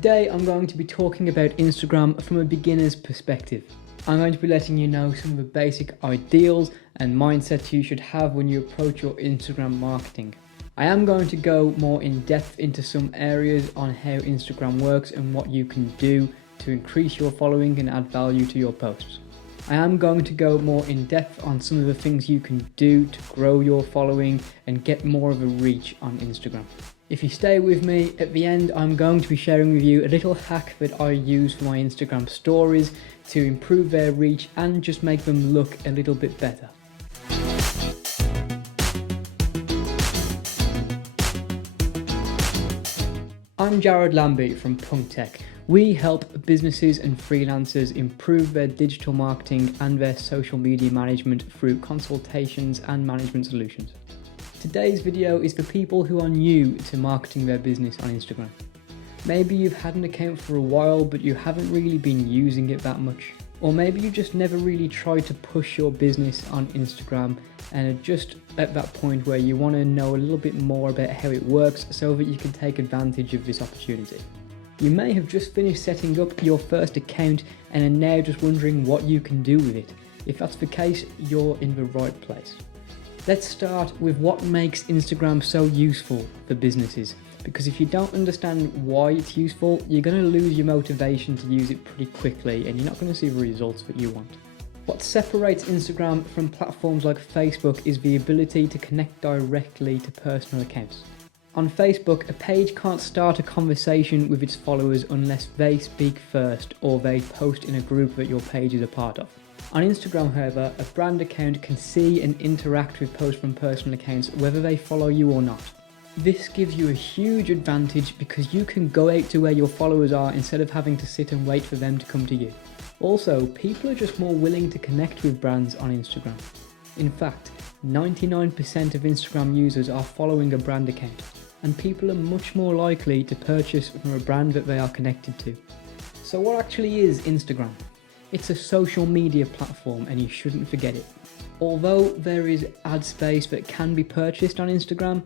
Today I'm going to be talking about Instagram from a beginner's perspective. I'm going to be letting you know some of the basic ideals and mindsets you should have when you approach your Instagram marketing. I am going to go more in depth into some areas on how Instagram works and what you can do to increase your following and add value to your posts. I am going to go more in depth on some of the things you can do to grow your following and get more of a reach on Instagram. If you stay with me, at the end I'm going to be sharing with you a little hack that I use for my Instagram stories to improve their reach and just make them look a little bit better. I'm Jared Lambie from Punk Tech. We help businesses and freelancers improve their digital marketing and their social media management through consultations and management solutions. Today's video is for people who are new to marketing their business on Instagram. Maybe you've had an account for a while but you haven't really been using it that much. Or maybe you just never really tried to push your business on Instagram and are just at that point where you want to know a little bit more about how it works so that you can take advantage of this opportunity. You may have just finished setting up your first account and are now just wondering what you can do with it. If that's the case, you're in the right place. Let's start with what makes Instagram so useful for businesses, because if you don't understand why it's useful, you're going to lose your motivation to use it pretty quickly and you're not going to see the results that you want. What separates Instagram from platforms like Facebook is the ability to connect directly to personal accounts. On Facebook, a page can't start a conversation with its followers unless they speak first or they post in a group that your page is a part of. On Instagram, however, a brand account can see and interact with posts from personal accounts whether they follow you or not. This gives you a huge advantage because you can go out to where your followers are instead of having to sit and wait for them to come to you. Also, people are just more willing to connect with brands on Instagram. In fact, 99% of Instagram users are following a brand account, and people are much more likely to purchase from a brand that they are connected to. So what actually is Instagram? It's a social media platform and you shouldn't forget it. Although there is ad space that can be purchased on Instagram,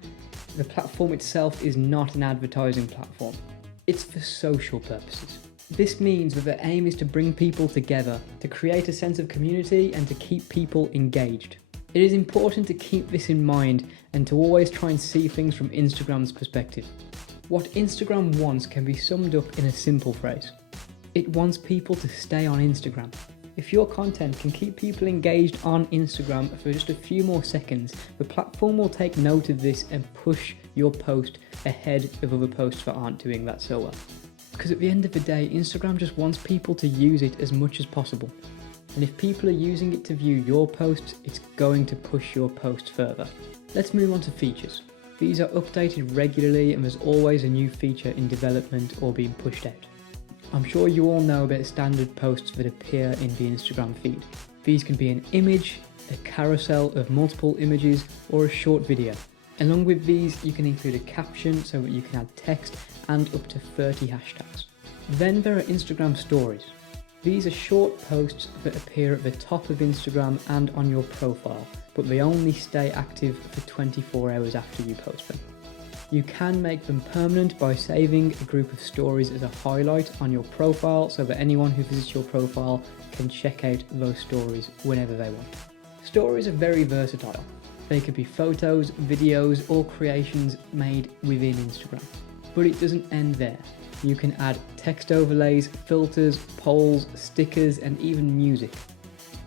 the platform itself is not an advertising platform. It's for social purposes. This means that the aim is to bring people together, to create a sense of community and to keep people engaged. It is important to keep this in mind and to always try and see things from Instagram's perspective. What Instagram wants can be summed up in a simple phrase. It wants people to stay on Instagram. If your content can keep people engaged on Instagram for just a few more seconds, the platform will take note of this and push your post ahead of other posts that aren't doing that so well. Because at the end of the day, Instagram just wants people to use it as much as possible. And if people are using it to view your posts, it's going to push your post further. Let's move on to features. These are updated regularly and there's always a new feature in development or being pushed out. I'm sure you all know about standard posts that appear in the Instagram feed. These can be an image, a carousel of multiple images, or a short video. Along with these, you can include a caption so that you can add text and up to 30 hashtags. Then there are Instagram stories. These are short posts that appear at the top of Instagram and on your profile, but they only stay active for 24 hours after you post them. You can make them permanent by saving a group of stories as a highlight on your profile so that anyone who visits your profile can check out those stories whenever they want. Stories are very versatile. They could be photos, videos, or creations made within Instagram. But it doesn't end there. You can add text overlays, filters, polls, stickers, and even music.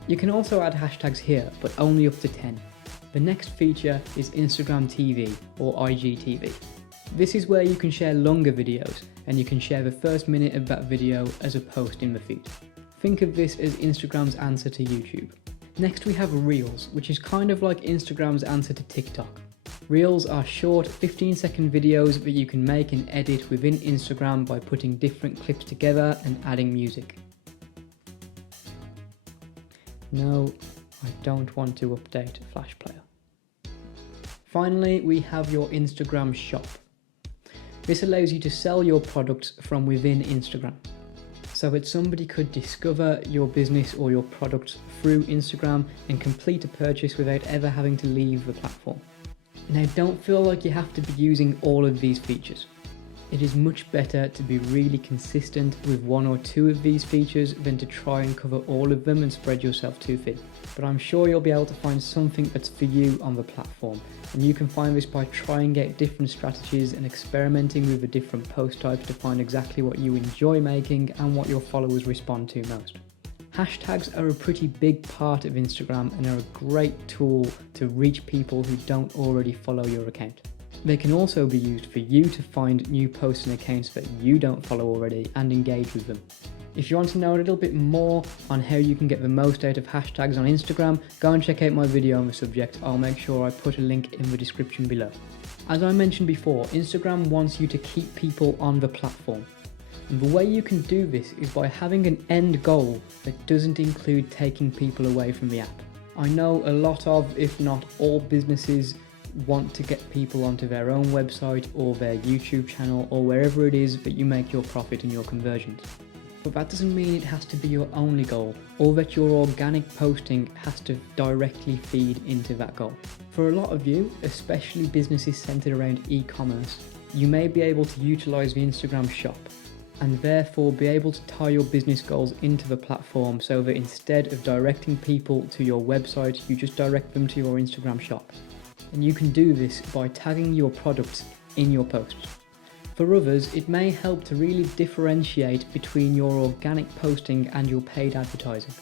You can also add hashtags here, but only up to 10. The next feature is Instagram TV or IGTV. This is where you can share longer videos and you can share the first minute of that video as a post in the feed. Think of this as Instagram's answer to YouTube. Next we have Reels, which is kind of like Instagram's answer to TikTok. Reels are short 15-second videos that you can make and edit within Instagram by putting different clips together and adding music. No, I don't want to update Flash Player. Finally, we have your Instagram shop. This allows you to sell your products from within Instagram, so that somebody could discover your business or your products through Instagram and complete a purchase without ever having to leave the platform. Now, don't feel like you have to be using all of these features. It is much better to be really consistent with one or two of these features than to try and cover all of them and spread yourself too thin. But I'm sure you'll be able to find something that's for you on the platform, and you can find this by trying out different strategies and experimenting with the different post types to find exactly what you enjoy making and what your followers respond to most. Hashtags are a pretty big part of Instagram and are a great tool to reach people who don't already follow your account. They can also be used for you to find new posts and accounts that you don't follow already and engage with them. If you want to know a little bit more on how you can get the most out of hashtags on Instagram, go and check out my video on the subject. I'll make sure I put a link in the description below. As I mentioned before, Instagram wants you to keep people on the platform. And the way you can do this is by having an end goal that doesn't include taking people away from the app. I know a lot of, if not all, businesses want to get people onto their own website or their YouTube channel or wherever it is that you make your profit and your conversions. But that doesn't mean it has to be your only goal, or that your organic posting has to directly feed into that goal. For a lot of you, especially businesses centered around e-commerce, you may be able to utilize the Instagram shop and therefore be able to tie your business goals into the platform so that instead of directing people to your website, you just direct them to your Instagram shop. And you can do this by tagging your products in your posts. For others, it may help to really differentiate between your organic posting and your paid advertising.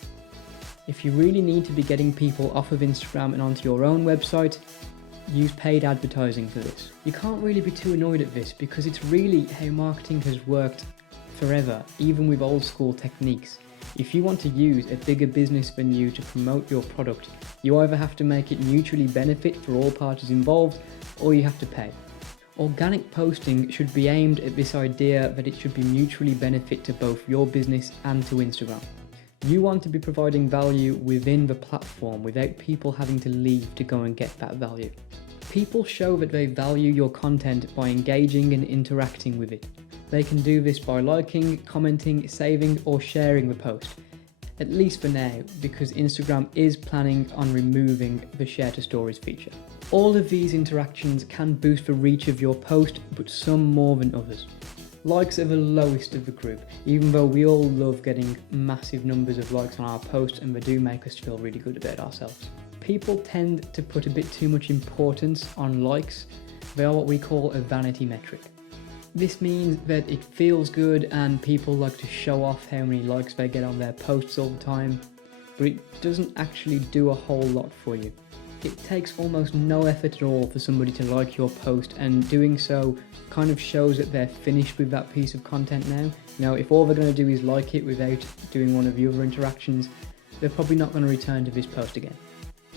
If you really need to be getting people off of Instagram and onto your own website, use paid advertising for this. You can't really be too annoyed at this because it's really how marketing has worked forever, even with old school techniques. If you want to use a bigger business than you to promote your product, you either have to make it mutually benefit for all parties involved, or you have to pay. Organic posting should be aimed at this idea that it should be mutually benefit to both your business and to Instagram. You want to be providing value within the platform without people having to leave to go and get that value. People show that they value your content by engaging and interacting with it. They can do this by liking, commenting, saving, or sharing the post. At least for now, because Instagram is planning on removing the share to stories feature. All of these interactions can boost the reach of your post, but some more than others. Likes are the lowest of the group, even though we all love getting massive numbers of likes on our posts and they do make us feel really good about ourselves. People tend to put a bit too much importance on likes. They are what we call a vanity metric. This means that it feels good and people like to show off how many likes they get on their posts all the time, but it doesn't actually do a whole lot for you. It takes almost no effort at all for somebody to like your post, and doing so kind of shows that they're finished with that piece of content now. If all they're going to do is like it without doing one of the other interactions, they're probably not going to return to this post again.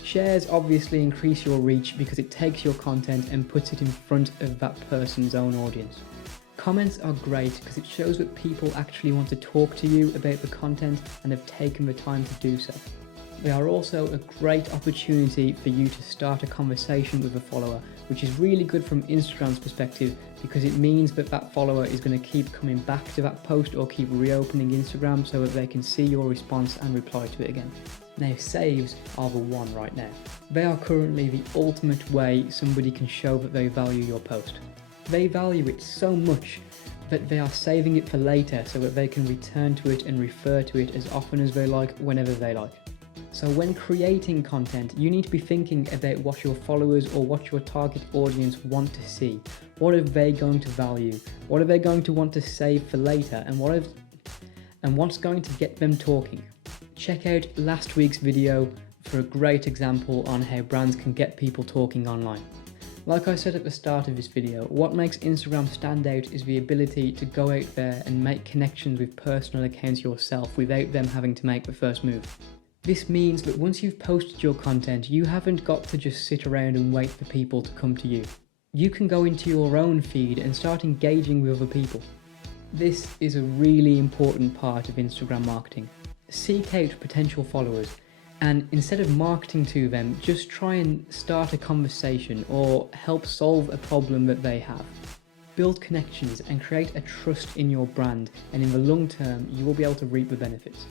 Shares obviously increase your reach because it takes your content and puts it in front of that person's own audience. Comments are great because it shows that people actually want to talk to you about the content and have taken the time to do so. They are also a great opportunity for you to start a conversation with a follower, which is really good from Instagram's perspective because it means that that follower is going to keep coming back to that post or keep reopening Instagram so that they can see your response and reply to it again. Now, saves are the one right now. They are currently the ultimate way somebody can show that they value your post. They value it so much that they are saving it for later so that they can return to it and refer to it as often as they like, whenever they like. So when creating content, you need to be thinking about what your followers or what your target audience want to see. What are they going to value? What are they going to want to save for later? And what's going to get them talking? Check out last week's video for a great example on how brands can get people talking online. Like I said at the start of this video, what makes Instagram stand out is the ability to go out there and make connections with personal accounts yourself without them having to make the first move. This means that once you've posted your content, you haven't got to just sit around and wait for people to come to you. You can go into your own feed and start engaging with other people. This is a really important part of Instagram marketing. Seek out potential followers, and instead of marketing to them, just try and start a conversation or help solve a problem that they have. Build connections and create a trust in your brand, and in the long term, you will be able to reap the benefits.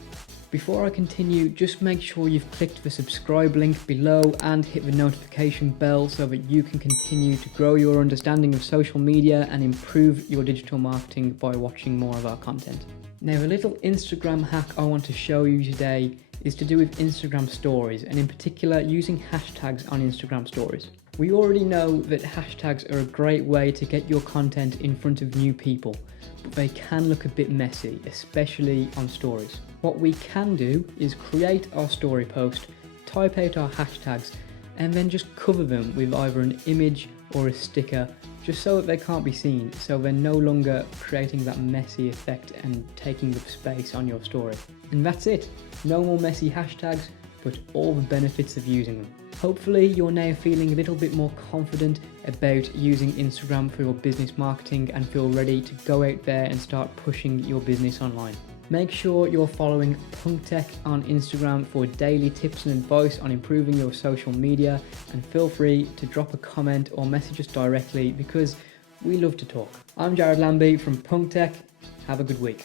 Before I continue, just make sure you've clicked the subscribe link below and hit the notification bell so that you can continue to grow your understanding of social media and improve your digital marketing by watching more of our content. Now, a little Instagram hack I want to show you today is to do with Instagram stories, and in particular using hashtags on Instagram stories. We already know that hashtags are a great way to get your content in front of new people, but they can look a bit messy, especially on stories. What we can do is create our story post, type out our hashtags, and then just cover them with either an image or a sticker, just so that they can't be seen, so they're no longer creating that messy effect and taking up space on your story. And that's it. No more messy hashtags, but all the benefits of using them. Hopefully you're now feeling a little bit more confident about using Instagram for your business marketing and feel ready to go out there and start pushing your business online. Make sure you're following PunkTech on Instagram for daily tips and advice on improving your social media, and feel free to drop a comment or message us directly because we love to talk. I'm Jared Lambie from PunkTech. Have a good week.